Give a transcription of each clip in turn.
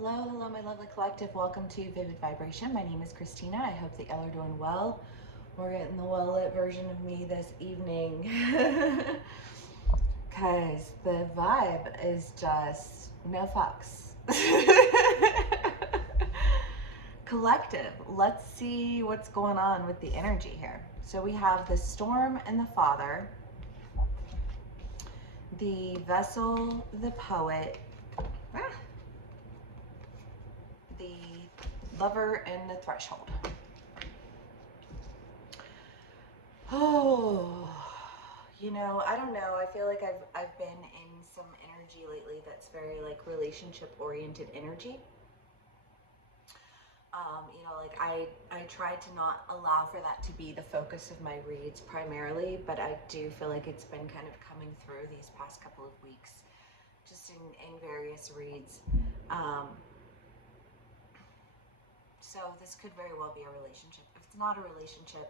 Hello, my lovely collective. Welcome to Vivid Vibration. My name is Christina. I hope that y'all are doing well. We're getting the well lit version of me this evening because the vibe is just no fucks. Collective, let's see what's going on with the energy here. So we have the Storm and the Father, the Vessel, the Poet, the Lover, and the Threshold. Oh, I don't know. I feel like I've been in some energy lately that's very like relationship oriented energy. I try to not allow for that to be the focus of my reads primarily, but I do feel like it's been kind of coming through these past couple of weeks, just in various reads. So this could very well be a relationship. If it's not a relationship,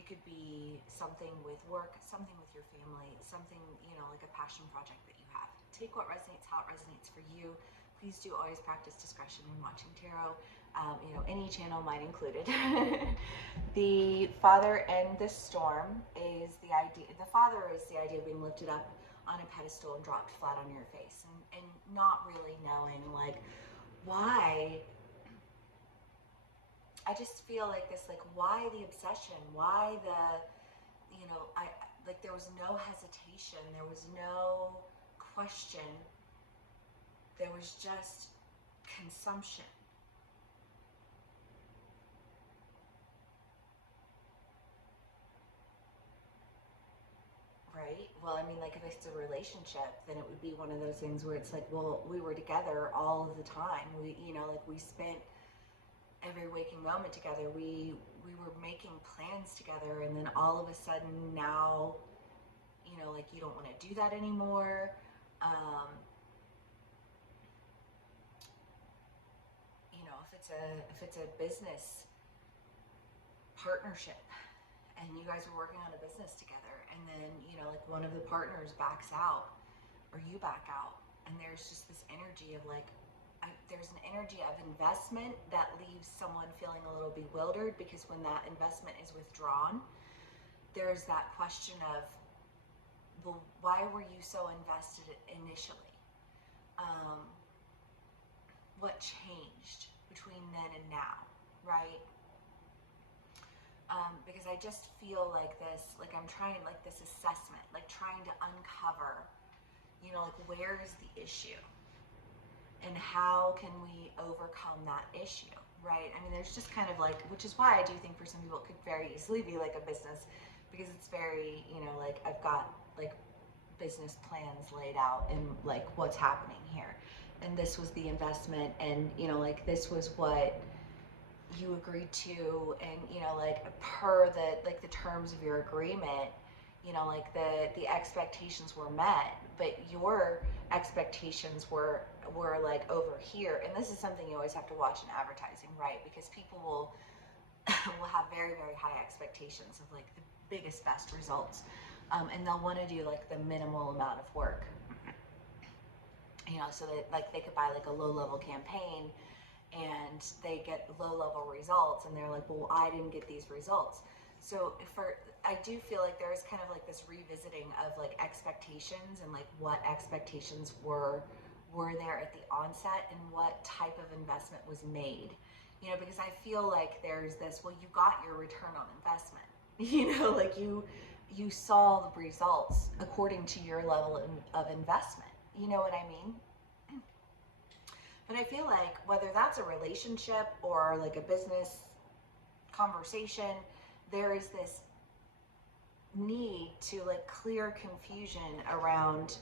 it could be something with work, something with your family, something, like a passion project that you have. Take what resonates, how it resonates for you. Please do always practice discretion when watching tarot. Any channel, mine included. The Father and the Storm is the idea. The Father is the idea of being lifted up on a pedestal and dropped flat on your face, and not really knowing like why. I just feel like this, like, why the obsession? Why there was no hesitation. There was no question. There was just consumption. Right? Well, I mean, like, if it's a relationship, then it would be one of those things where it's like, well, we were together all of the time. We spent every waking moment together. We were making plans together, and then all of a sudden now, you don't want to do that anymore. If it's a business partnership and you guys are working on a business together, and then one of the partners backs out or you back out, and there's just this energy of like, there's an energy of investment that leaves someone feeling a little bewildered, because when that investment is withdrawn, there's that question of, well, why were you so invested initially? What changed between then and now, right? Because I just feel like this, like I'm trying, like this assessment, like trying to uncover, like where is the issue? And how can we overcome that issue, right? I mean, there's just kind of like, which is why I do think for some people it could very easily be like a business, because it's very, like I've got like business plans laid out and like what's happening here. And this was the investment, and like this was what you agreed to, and like per the terms of your agreement, like the expectations were met, but your expectations were like over here. And this is something you always have to watch in advertising, right? Because people will will have very, very high expectations of like the biggest, best results, and they'll want to do like the minimal amount of work, so that like they could buy like a low level campaign and they get low level results, and they're like, well, I didn't get these results. So I do feel like there is kind of like this revisiting of like expectations, and like what expectations were there at the onset, and what type of investment was made. Because I feel like there's this, well, you got your return on investment. Like you saw the results according to your level of investment. You know what I mean? But I feel like whether that's a relationship or like a business conversation, there is this need to like clear confusion around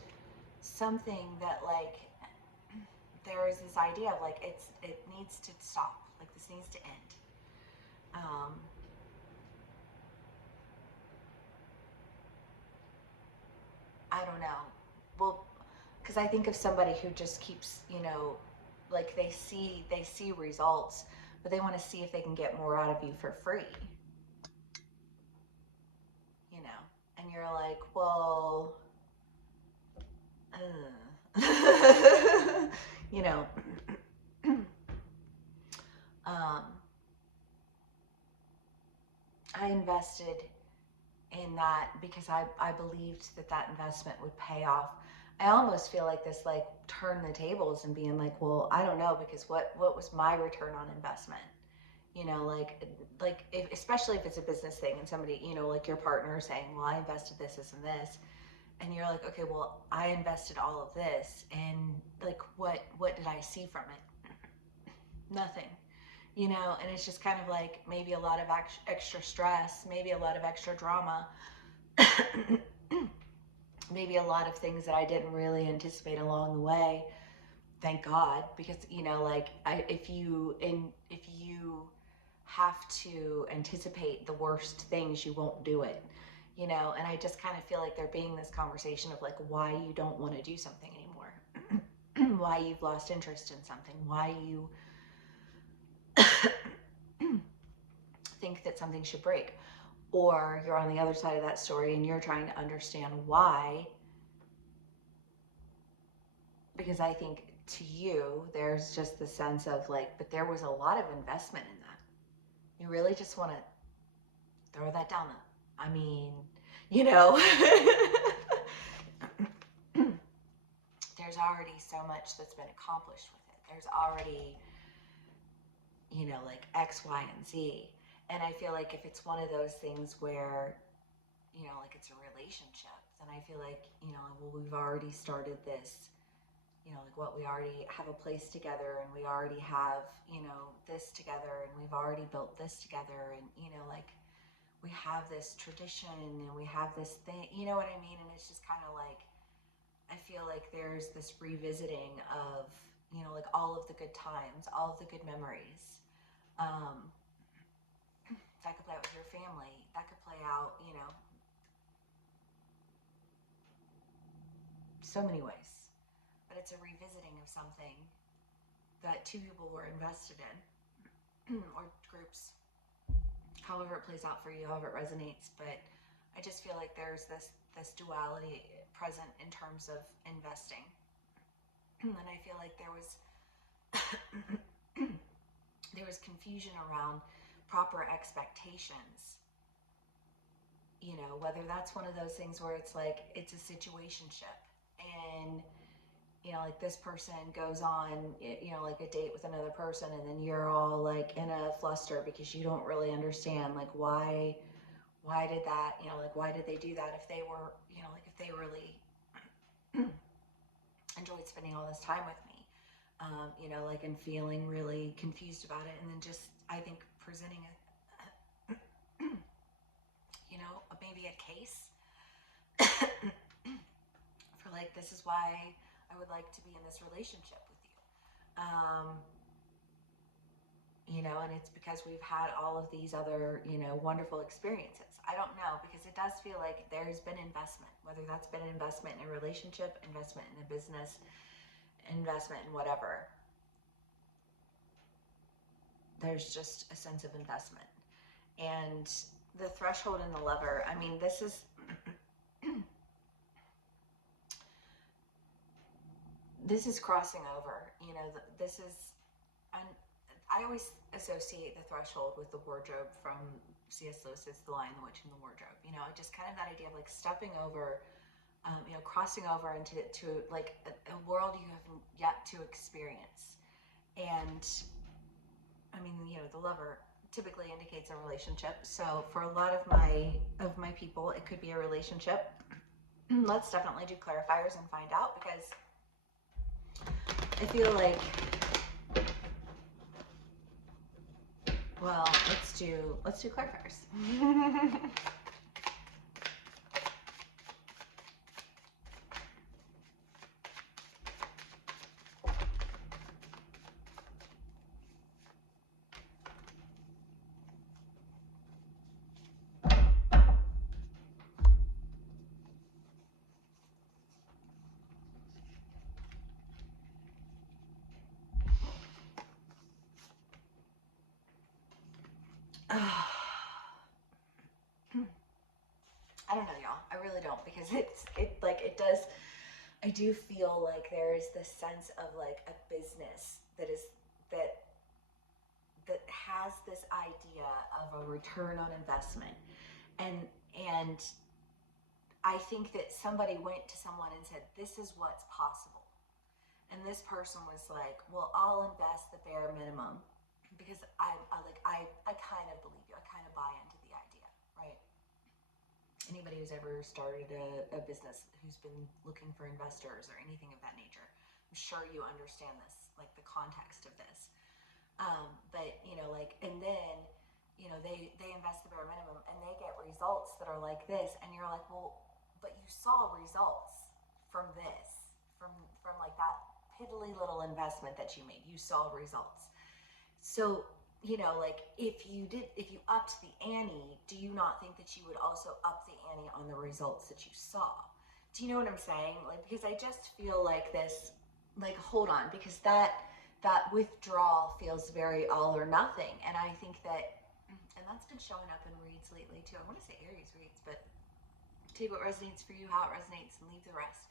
something that like there is this idea of like it needs to stop, like this needs to end. I don't know. Well, because I think of somebody who just keeps, like they see results, but they want to see if they can get more out of you for free. And you're like, well, you know, Um, I invested in that because I believed that that investment would pay off. I almost feel like this, like, turn the tables and being like, well, I don't know, because what was my return on investment? You know, like if, especially if it's a business thing and somebody, you know, like your partner saying, well, I invested this and this, and you're like, okay, well, I invested all of this, and like, what did I see from it? Nothing. You know, and it's just kind of like maybe a lot of extra stress, maybe a lot of extra drama, maybe a lot of things that I didn't really anticipate along the way. Thank God, because you know, like, if you have to anticipate the worst things, you won't do it. You know, and I just kind of feel like there being this conversation of like why you don't want to do something anymore, why you've lost interest in something, why you think that something should break, or you're on the other side of that story and you're trying to understand why. Because I think to you, there's just the sense of like, but there was a lot of investment in that. You really just want to throw that down. I mean, you know, there's already so much that's been accomplished with it. There's already, you know, like X, Y, and Z. And I feel like if it's one of those things where, you know, like it's a relationship, then I feel like, you know, well, we've already started this, you know, like what, we already have a place together, and we already have, you know, this together, and we've already built this together, and, you know, like we have this tradition and we have this thing, you know what I mean? And it's just kind of like, I feel like there's this revisiting of, you know, like all of the good times, all of the good memories. Um, that could play out with your family. That could play out, you know, so many ways. But it's a revisiting of something that two people were invested in, or groups, however it plays out for you, however it resonates. But I just feel like there's this duality present in terms of investing. And I feel like there was confusion around proper expectations. You know, whether that's one of those things where it's like it's a situationship, and you know, like this person goes on, you know, like a date with another person, and then you're all like in a fluster because you don't really understand like why did that, you know, like why did they do that if they were, you know, like if they really enjoyed spending all this time with me, you know, like, and feeling really confused about it, and then just, I think, presenting a, you know, maybe a case for like, this is why I would like to be in this relationship with you. You know, and it's because we've had all of these other, you know, wonderful experiences. I don't know, because it does feel like there's been investment, whether that's been an investment in a relationship, investment in a business, investment in whatever. There's just a sense of investment. And the threshold and the lever, I mean, this is this is crossing over. You know, this is, I always associate the threshold with the wardrobe from C.S. Lewis's The Lion, the Witch, and the Wardrobe. You know, just kind of that idea of like stepping over, you know, crossing over into like a world you have yet to experience. And I mean, you know, the lover typically indicates a relationship. So for a lot of my people, it could be a relationship. Let's definitely do clarifiers and find out, because I feel like, well, let's do clarifiers. I don't know, y'all. I really don't, because it does. I do feel like there is this sense of like a business that is that has this idea of a return on investment, and I think that somebody went to someone and said, this is what's possible. And this person was like, well, I'll invest the bare minimum because I kind of believe you. I kind of buy into the idea, right? Anybody who's ever started a business who's been looking for investors or anything of that nature, I'm sure you understand this, like the context of this. But and then, they invest the bare minimum and they get results that are like this, and you're like, well, but you saw results from this, from like that piddly little investment that you made. You saw results. So, if you upped the ante, do you not think that you would also up the ante on the results that you saw? Do you know what I'm saying? Like, because I just feel like this, like, hold on, because that withdrawal feels very all or nothing. And I think that, and that's been showing up in reads lately too. I want to say Aries reads, but take what resonates for you, how it resonates, and leave the rest.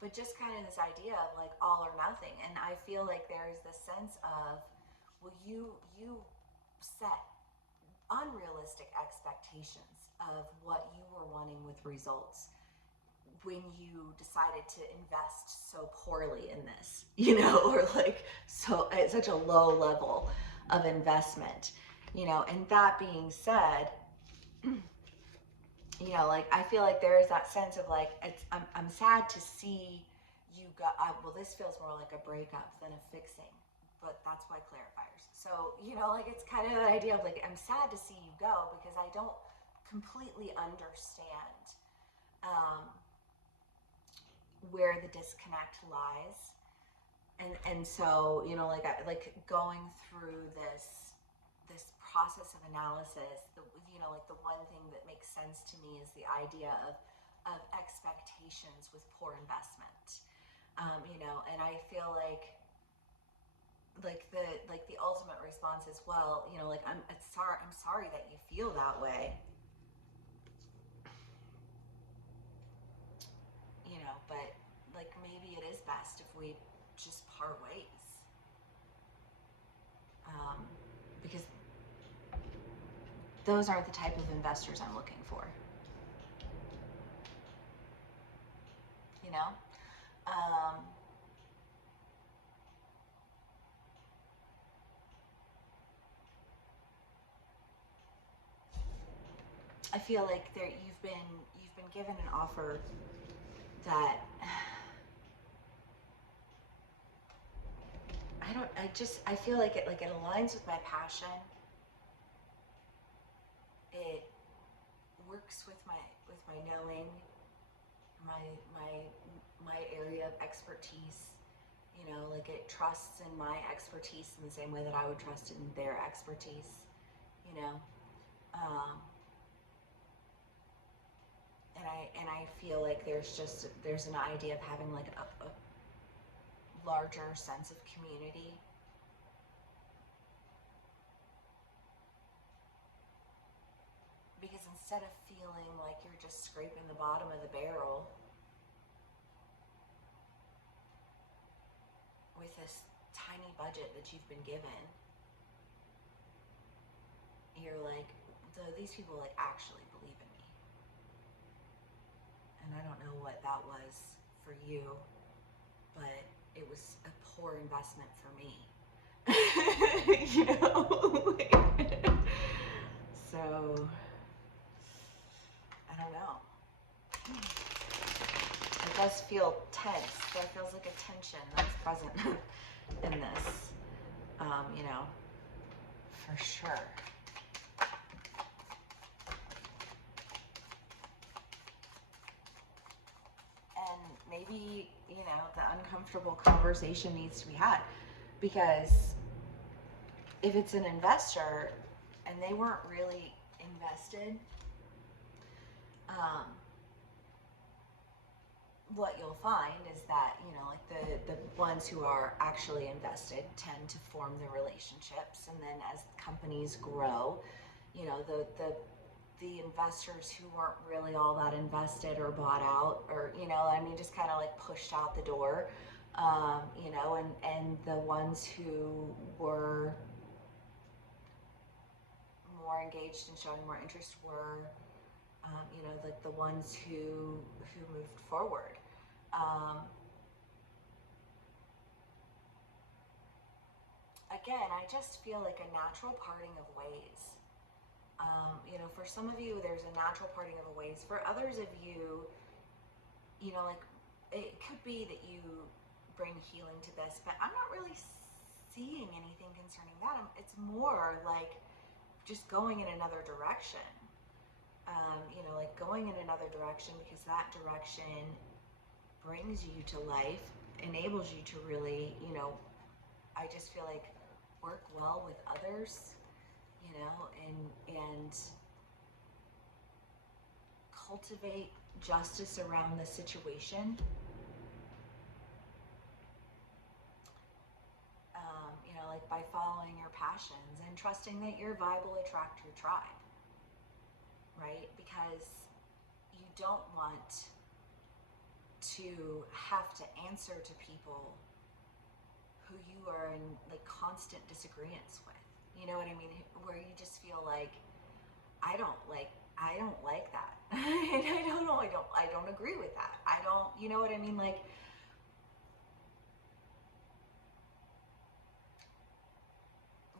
But just kind of this idea of like all or nothing. And I feel like there is this sense of, well, you set unrealistic expectations of what you were wanting with results when you decided to invest so poorly in this, or like so at such a low level of investment, and that being said, like I feel like there is that sense of like, I'm sad to see you go, well, this feels more like a breakup than a fixing, but that's why clarifiers. So, like it's kind of the idea of like, I'm sad to see you go because I don't completely understand where the disconnect lies. And so, like going through this process of analysis, like the one thing that makes sense to me is the idea of expectations with poor investment. And I feel like the ultimate response is, well, like I'm sorry that you feel that way. But like maybe it is best if we just part ways. Because those aren't the type of investors I'm looking for. I feel like you've been given an offer that I feel like it aligns with my passion. It works with my knowing, my area of expertise. Like it trusts in my expertise in the same way that I would trust in their expertise. And I feel like there's an idea of having like a larger sense of community. Because instead of feeling like you're just scraping the bottom of the barrel with this tiny budget that you've been given, you're like, these people like actually believe in me. And I don't know what that was for you, but it was a poor investment for me. So I don't know. It does feel tense. There feels like a tension that's present in this, for sure. And maybe, the uncomfortable conversation needs to be had, because if it's an investor and they weren't really invested, what you'll find is that, like the ones who are actually invested tend to form the relationships, and then as companies grow, the investors who weren't really all that invested or bought out or, just kind of like pushed out the door, and the ones who were more engaged and showing more interest were, you know, like the ones who moved forward. Again, I just feel like a natural parting of ways. You know, for some of you, there's a natural parting of ways. For others of you, you know, like it could be that you bring healing to this, but I'm not really seeing anything concerning that. It's more like just going in another direction. You know, like going in another direction because that direction brings you to life, enables you to really, you know, I just feel like work well with others, you know, and cultivate justice around the situation. You know, like by following your passions and trusting that your vibe will attract your tribe, right? Because you don't want to have to answer to people who you are in like constant disagreements with. You know what I mean? Where you just feel like I don't like that. And I don't agree with that. I don't, you know what I mean? Like,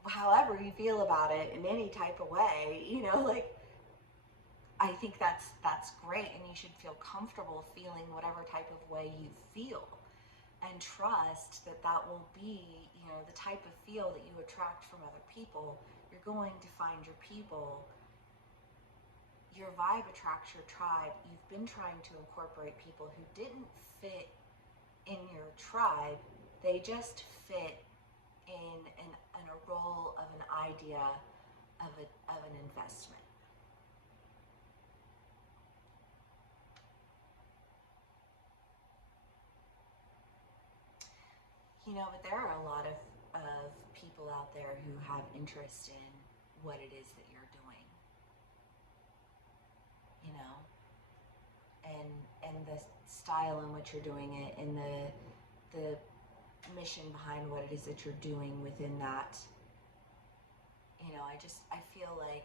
however you feel about it in any type of way, you know, like I think that's great, and you should feel comfortable feeling whatever type of way you feel, and trust that that will be, you know, the type of feel that you attract from other people. You're going to find your people. Your vibe attracts your tribe. You've been trying to incorporate people who didn't fit in your tribe. They just fit in a role of an idea of an investment. You know, but there are a lot of people out there who have interest in what it is that you're doing. You know, and the style in which you're doing it, and the mission behind what it is that you're doing within that. You know, I feel like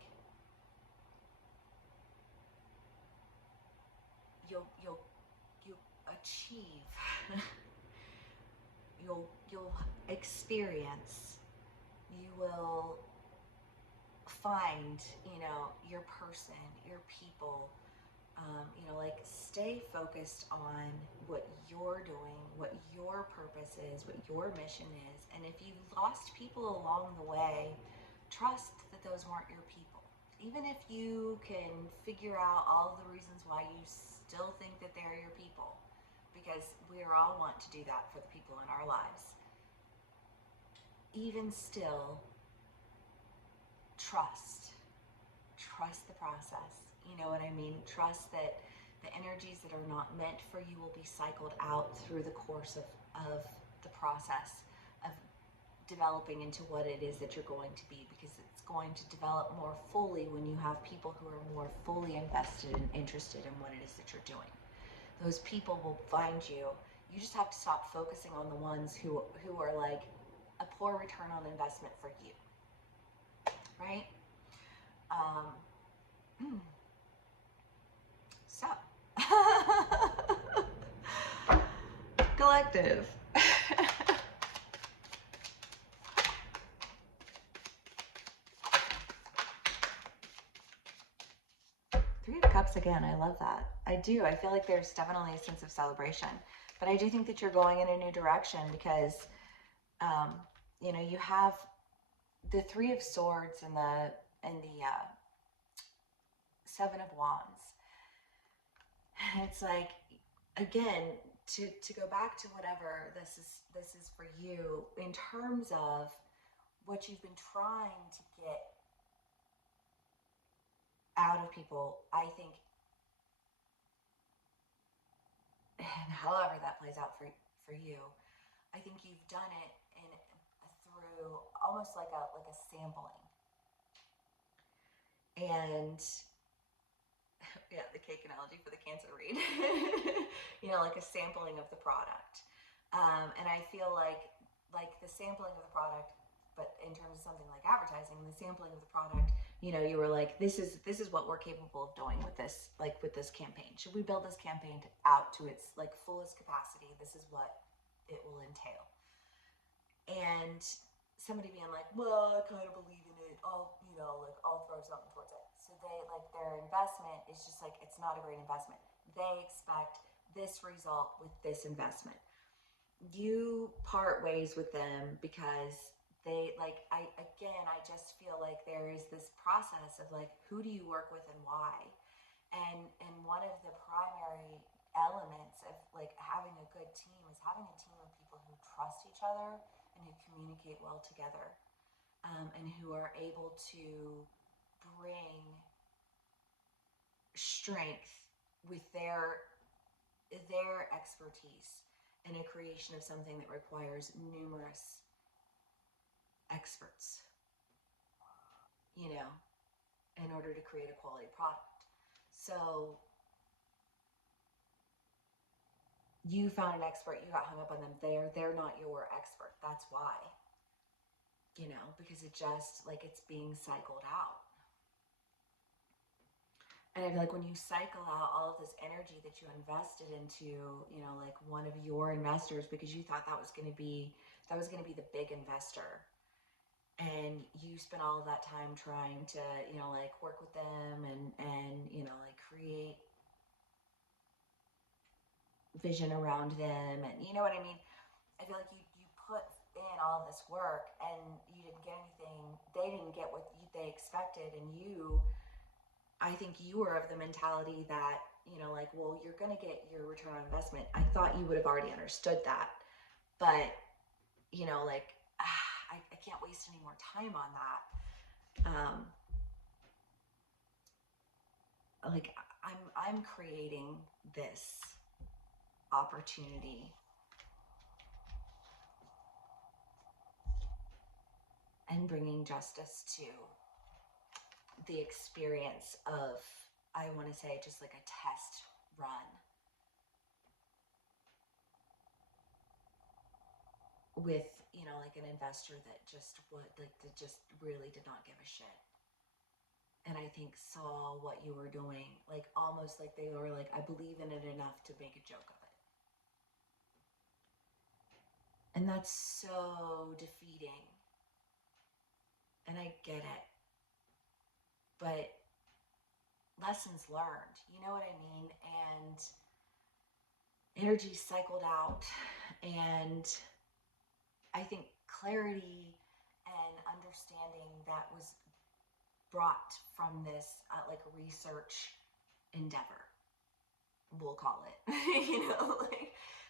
you'll achieve you'll experience, you will find, you know, your person, your people. You know, like stay focused on what you're doing, what your purpose is, what your mission is. And if you've lost people along the way, trust that those weren't your people. Even if you can figure out all the reasons why you still think that they're your people, because we all want to do that for the people in our lives. Even still, trust the process. You know what I mean? Trust that the energies that are not meant for you will be cycled out through the course of the process of developing into what it is that you're going to be, because it's going to develop more fully when you have people who are more fully invested and interested in what it is that you're doing. Those people will find you. You just have to stop focusing on the ones who are like a poor return on investment for you, right? So, collective. Three of Cups again. I love that. I do. I feel like there's definitely a sense of celebration, but I do think that you're going in a new direction because, you know, you have the Three of Swords and the Seven of Wands. And it's like, again, to go back to whatever this is for you in terms of what you've been trying to get out of people. I think, and however that plays out for you, I think you've done it through almost like a sampling. And yeah, the cake analogy for the Cancer read. You know, like a sampling of the product. And I feel like the sampling of the product, but in terms of something like advertising, the sampling of the product You were like, this is what we're capable of doing with this, like with this campaign. Should we build this campaign out to its like fullest capacity? This is what it will entail. And somebody being like, well, I kind of believe in it. I'll throw something towards it. So they like their investment is just like, it's not a great investment. They expect this result with this investment. You part ways with them because they like I just feel like there is this process of like, who do you work with and why. And one of the primary elements of like having a good team is having a team of people who trust each other and who communicate well together, and who are able to bring strength with their expertise in a creation of something that requires numerous experts, you know, in order to create a quality product. So you found an expert, you got hung up on them. They're not your expert. That's why. Because it just like it's being cycled out. And I feel like when you cycle out all of this energy that you invested into, like one of your investors, because you thought that was going to be the big investor, and you spent all of that time trying to, like work with them and like create vision around them, and you know what I mean. I feel like you put in all this work and you didn't get anything. They didn't get what they expected, and I think you were of the mentality that, like, well, you're going to get your return on investment. I thought you would have already understood that. But, like, I can't waste any more time on that. Like, I'm creating this opportunity and bringing justice to the experience of, I want to say, just like a test run with, like an investor that just really did not give a shit. And I think saw what you were doing, like almost like they were like, I believe in it enough to make a joke of it. And that's so defeating. And I get it. But lessons learned, you know what I mean? And energy cycled out. And I think clarity and understanding that was brought from this like research endeavor, we'll call it.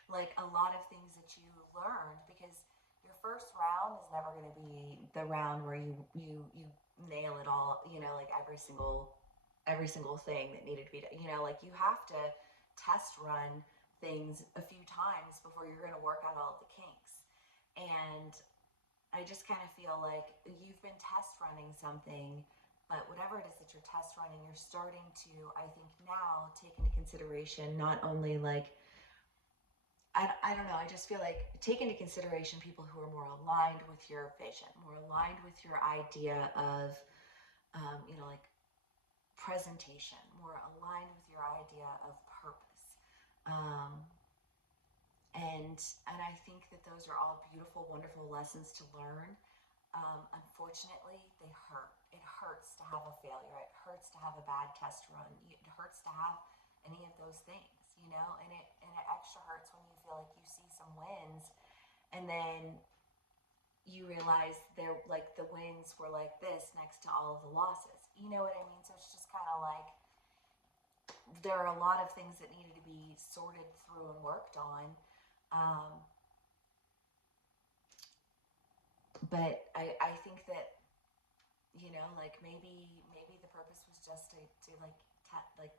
Like a lot of things that you learned, because your first round is never going to be the round where you nail it all, like every single thing that needed to be done. Like you have to test run things a few times before you're going to work out all of the kinks. And I just kind of feel like you've been test running something, but whatever it is that you're test running, you're starting to, I think now, take into consideration not only like, I don't know, I just feel like take into consideration people who are more aligned with your vision, more aligned with your idea of, like presentation, more aligned with your idea of purpose. Um, and I think that those are all beautiful, wonderful lessons to learn. Unfortunately, they hurt. It hurts to have a failure. It hurts to have a bad test run. It hurts to have any of those things, and it extra hurts when you feel like you see some wins, and then you realize they're like the wins were like this next to all of the losses. You know what I mean? So it's just kind of like there are a lot of things that needed to be sorted through and worked on. Um, but I think that, like maybe the purpose was just to like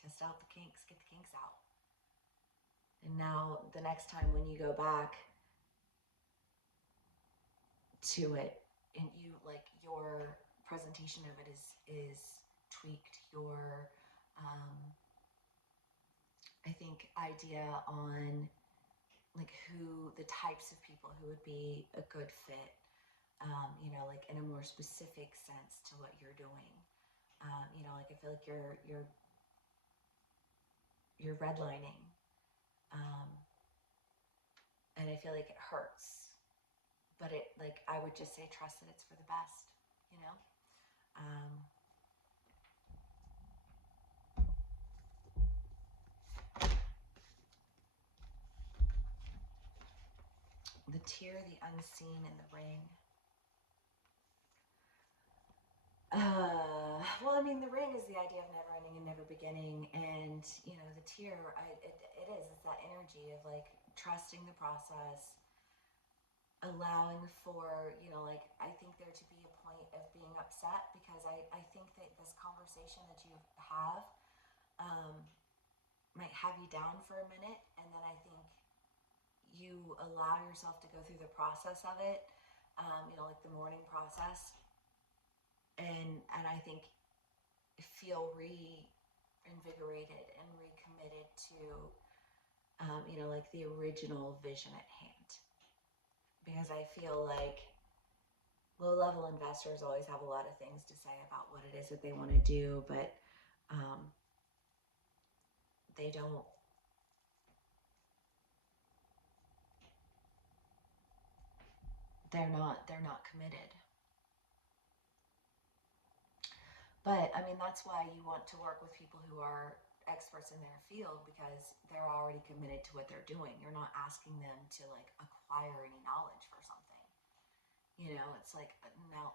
test out the kinks, get the kinks out. And now the next time when you go back to it and you like your presentation of it is tweaked, your I think idea on like who the types of people who would be a good fit, like in a more specific sense to what you're doing. Like I feel like you're redlining, and I feel like it hurts, but it, like, I would just say trust that it's for the best, you know. The tear, the unseen, and the ring. Well, I mean, the ring is the idea of never ending and never beginning, and the tear, it's that energy of like trusting the process, allowing for, like, I think there to be a point of being upset, because I think that this conversation that you have might have you down for a minute, and then I think you allow yourself to go through the process of it, like the mourning process, and I think feel reinvigorated and recommitted to, like the original vision at hand. Because I feel like low-level investors always have a lot of things to say about what it is that they want to do, but they don't. They're not committed. But I mean, that's why you want to work with people who are experts in their field, because they're already committed to what they're doing. You're not asking them to like acquire any knowledge for something. It's like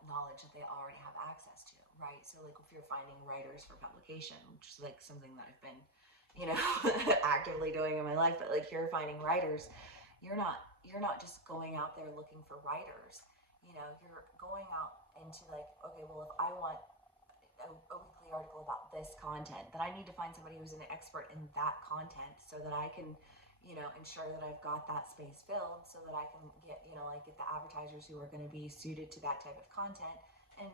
knowledge that they already have access to, right? So like if you're finding writers for publication, which is like something that I've been, actively doing in my life, but like you're finding writers, you're not just going out there looking for writers. You're going out into like, okay, well, if I want a weekly article about this content, then I need to find somebody who's an expert in that content, so that I can ensure that I've got that space filled, so that I can get, like get the advertisers who are going to be suited to that type of content, and,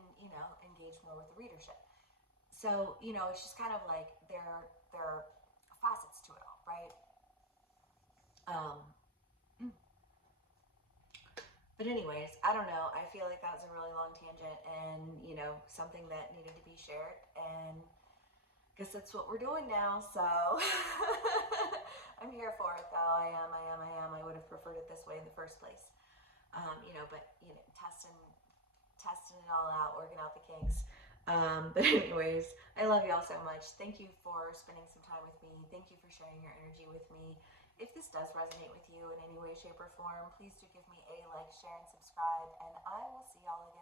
engage more with the readership. So, it's just kind of like there are facets to it all, right? But anyways, I don't know. I feel like that was a really long tangent, and, something that needed to be shared, and I guess that's what we're doing now, so I'm here for it, though. I am. I would have preferred it this way in the first place. But, testing it all out, working out the kinks. But anyways, I love y'all so much. Thank you for spending some time with me. Thank you for sharing your energy with me. If this does resonate with you in any way, shape, or form, please do give me a like, share, and subscribe, and I will see y'all again